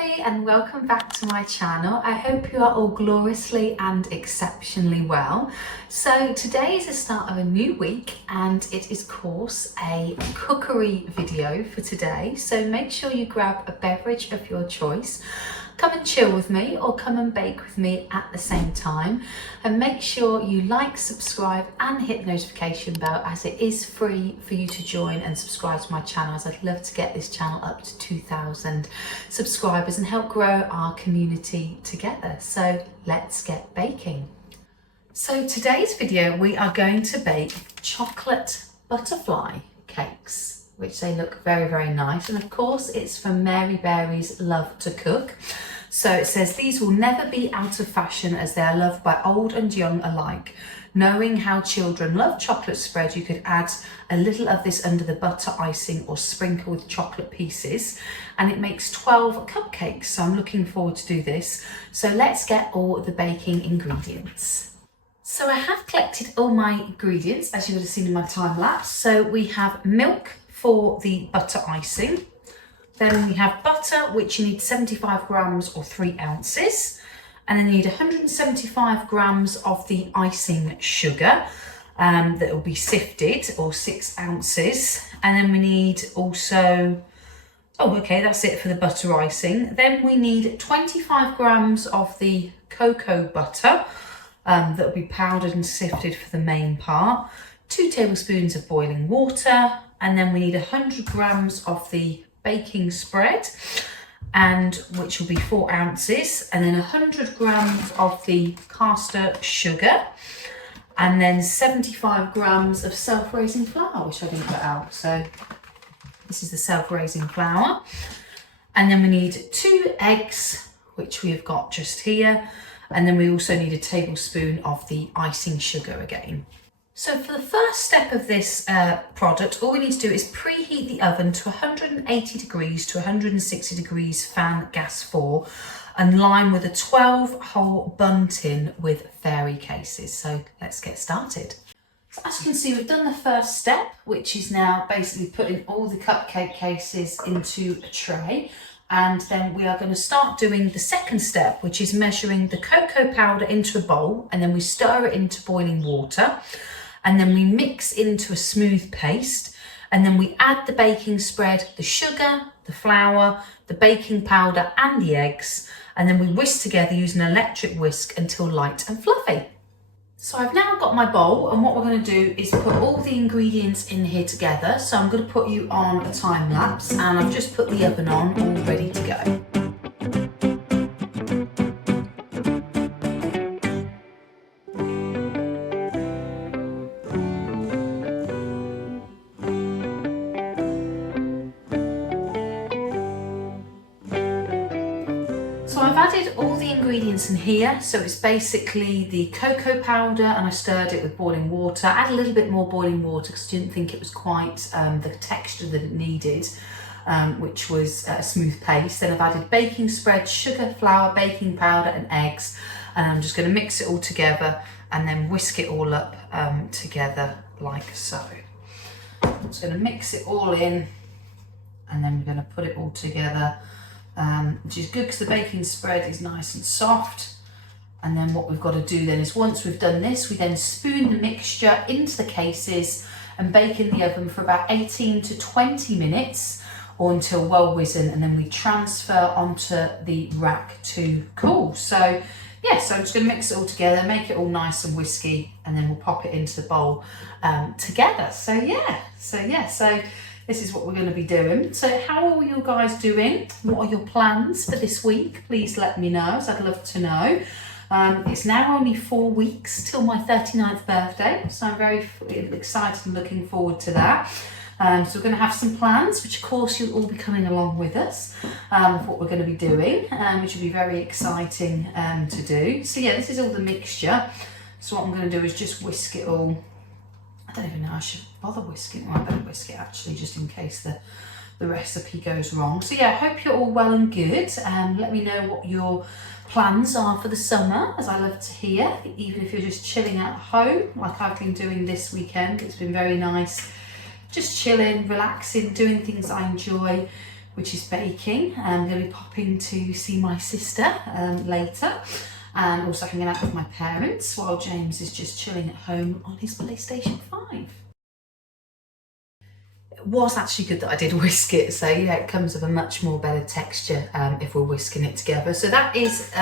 everybody and welcome back to my channel. I hope you are all gloriously and exceptionally well. So today is the start of a new week and it is of course a cookery video for today. So make sure you grab a beverage of your choice. Come and chill with me or come and bake with me at the same time, and make sure you like, subscribe and hit the notification bell, as it is free for you to join and subscribe to my channel, as I'd love to get this channel up to 2,000 subscribers and help grow our community together. So let's get baking. So today's video we are going to bake chocolate butterfly cakes, which they look very nice, and of course it's from Mary Berry's Love to Cook. So it says these will never be out of fashion as they are loved by old and young alike. Knowing how children love chocolate spread, you could add a little of this under the butter icing or sprinkle with chocolate pieces, and it makes 12 cupcakes. So I'm looking forward to do this. So let's get all the baking ingredients. So I have collected all my ingredients, as you would have seen in my time lapse. So we have milk for the butter icing. Then we have butter, which you need 75 grams or 3 ounces. And then you need 175 grams of the icing sugar that will be sifted, or 6 ounces. And then we need also, that's it for the butter icing. Then we need 25 grams of the cocoa butter that will be powdered and sifted for the main part. 2 tablespoons of boiling water. And then we need 100 grams of the baking spread, and which will be 4 ounces, and then 100 grams of the caster sugar, and then 75 grams of self-raising flour, which I didn't put out. So this is the self-raising flour. And then we need 2 eggs, which we have got just here. And then we also need a tablespoon of the icing sugar again. So for the first step of this product, all we need to do is preheat the oven to 180 degrees to 160 degrees fan gas 4, and line with a 12-hole bun tin with fairy cases. So let's get started. So as you can see, we've done the first step, which is now basically putting all the cupcake cases into a tray. And then we are going to start doing the second step, which is measuring the cocoa powder into a bowl, and then we stir it into boiling water. And then we mix into a smooth paste, and then we add the baking spread, the sugar, the flour, the baking powder and the eggs, and then we whisk together using an electric whisk until light and fluffy. So I've now got my bowl, and what we're going to do is put all the ingredients in here together. So I'm going to put you on a time lapse, and I've just put the oven on, all ready to go. So I've added all the ingredients in here. So it's basically the cocoa powder, and I stirred it with boiling water. I added a little bit more boiling water because I didn't think it was quite the texture that it needed, which was a smooth paste. Then I've added baking spread, sugar, flour, baking powder and eggs. And I'm just going to mix it all together and then whisk it all up together like so. I'm just going to mix it all in, and then we're going to put it all together. Which is good because the baking spread is nice and soft. And then what we've got to do then is, once we've done this, we then spoon the mixture into the cases and bake in the oven for about 18 to 20 minutes, or until well risen, and then we transfer onto the rack to cool. So yeah, so I'm just going to mix it all together, make it all nice and whiskey, and then we'll pop it into the bowl together. So this is what we're going to be doing. So how are you guys doing? What are your plans for this week? Please let me know, as I'd love to know. It's now only 4 weeks till my 39th birthday, so I'm very excited and looking forward to that. So we're going to have some plans, which of course you'll all be coming along with us, of what we're going to be doing, which will be very exciting to do. So yeah, this is all the mixture. So what I'm going to do is just whisk it all. I don't even know I should bother whisking. Well, I better whisk it actually, just in case the recipe goes wrong. So yeah, I hope you're all well and good. Let me know what your plans are for the summer, as I love to hear, even if you're just chilling at home like I've been doing this weekend. It's been very nice, just chilling, relaxing, doing things I enjoy, which is baking. I'm going to be popping to see my sister later, and also hanging out with my parents while James is just chilling at home on his PlayStation 5. It was actually good that I did whisk it, so yeah, it comes with a much more better texture if we're whisking it together. So that is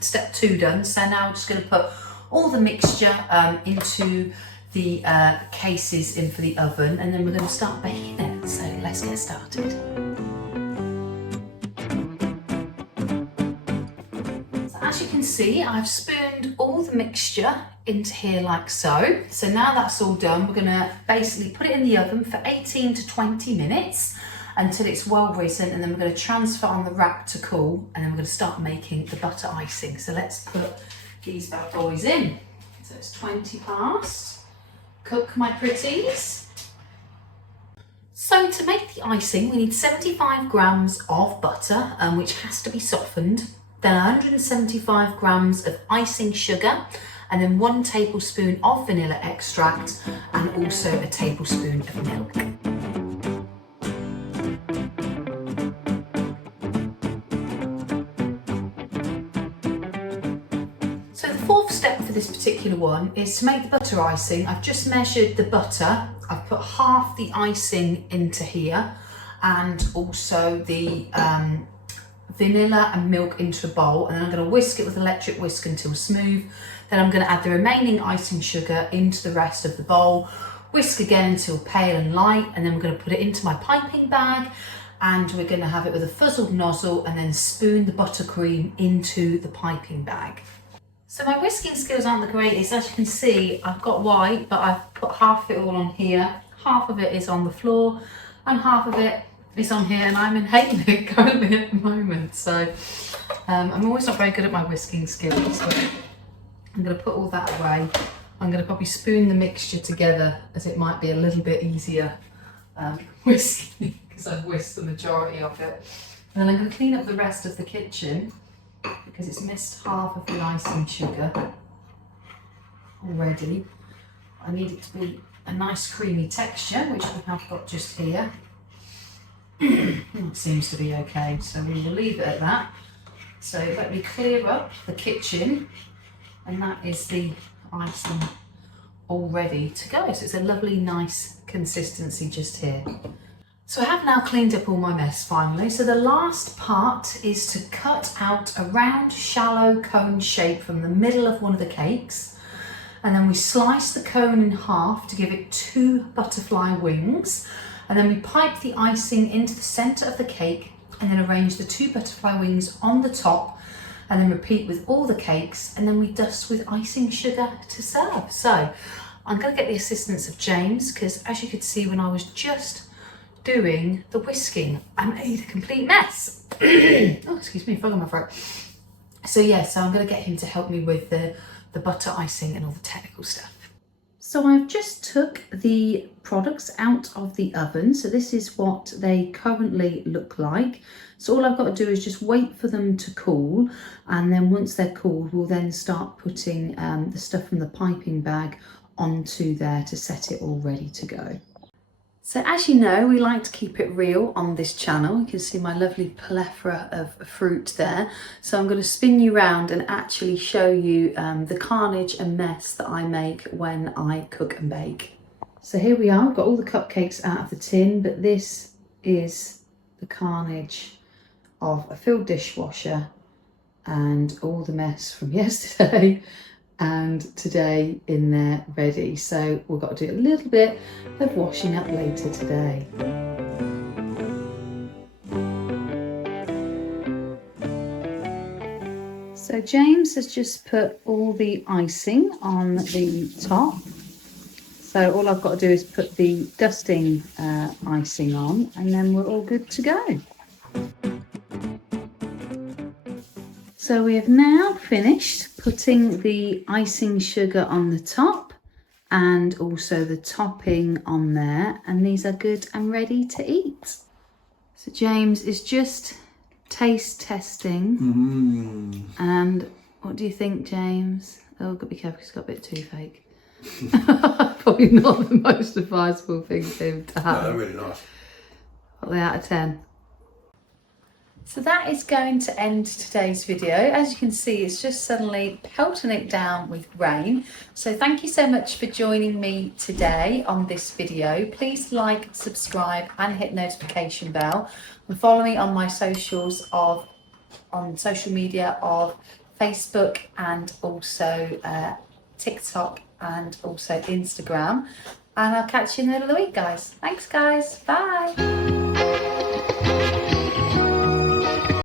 step 2 done. So now I'm just going to put all the mixture into the cases in for the oven, and then we're going to start baking it. So let's get started. So as you can see, I've spooned all the mixture into here like so. So now that's all done, we're going to basically put it in the oven for 18 to 20 minutes until it's well risen, and then we're going to transfer on the rack to cool, and then we're going to start making the butter icing. So let's put these bad boys in. So it's 20 past. Cook my pretties. So to make the icing, we need 75 grams of butter, which has to be softened, then 175 grams of icing sugar, and then 1 tablespoon of vanilla extract, and also a tablespoon of milk. So the 4th step for this particular one is to make the butter icing. I've just measured the butter. I've put half the icing into here, and also the vanilla and milk into a bowl, and then I'm going to whisk it with an electric whisk until smooth. Then I'm going to add the remaining icing sugar into the rest of the bowl, whisk again until pale and light, and then we're going to put it into my piping bag, and we're going to have it with a fuzzled nozzle, and then spoon the buttercream into the piping bag. So my whisking skills aren't the greatest. As you can see, I've got white, but I've put half of it all on here, half of it is on the floor, and half of it is on here, and I'm inhaling it currently at the moment. So I'm always not very good at my whisking skills, but I'm going to put all that away. I'm going to probably spoon the mixture together, as it might be a little bit easier whisking, because I've whisked the majority of it. And then I'm going to clean up the rest of the kitchen, because it's missed half of the icing sugar already. I need it to be a nice creamy texture, which we have got just here. It seems to be okay, so we will leave it at that. So let me clear up the kitchen, and that is the icing all ready to go. So it's a lovely, nice consistency just here. So I have now cleaned up all my mess finally. So the last part is to cut out a round, shallow cone shape from the middle of one of the cakes. And then we slice the cone in half to give it 2 butterfly wings. And then we pipe the icing into the center of the cake, and then arrange the 2 butterfly wings on the top, and then repeat with all the cakes, and then we dust with icing sugar to serve. So I'm going to get the assistance of James, because as you could see when I was just doing the whisking, I made a complete mess. Oh, excuse me, frog in my throat. So yeah, so I'm going to get him to help me with the butter icing and all the technical stuff. So I've just took the products out of the oven. So this is what they currently look like. So all I've got to do is just wait for them to cool, and then once they're cooled, we'll then start putting the stuff from the piping bag onto there to set it all ready to go. So as you know, we like to keep it real on this channel. You can see my lovely plethora of fruit there. So I'm going to spin you round and actually show you the carnage and mess that I make when I cook and bake. So here we are, I've got all the cupcakes out of the tin, but this is the carnage of a filled dishwasher and all the mess from yesterday and today in there ready. So we've got to do a little bit of washing up later today. So James has just put all the icing on the top. So all I've got to do is put the dusting icing on, and then we're all good to go. So we have now finished putting the icing sugar on the top and also the topping on there, and these are good and ready to eat. So James is just taste testing. And what do you think, James? Oh, got to be careful, it's got a bit too fake. Probably not the most advisable thing for him to have. No, really not. What are they out of 10? So that is going to end today's video. As you can see, it's just suddenly pelting it down with rain. So thank you so much for joining me today on this video. Please like, subscribe and hit notification bell, and follow me on my socials on social media of Facebook and also TikTok and also Instagram. And I'll catch you in the middle of the week, guys. Thanks, guys. Bye.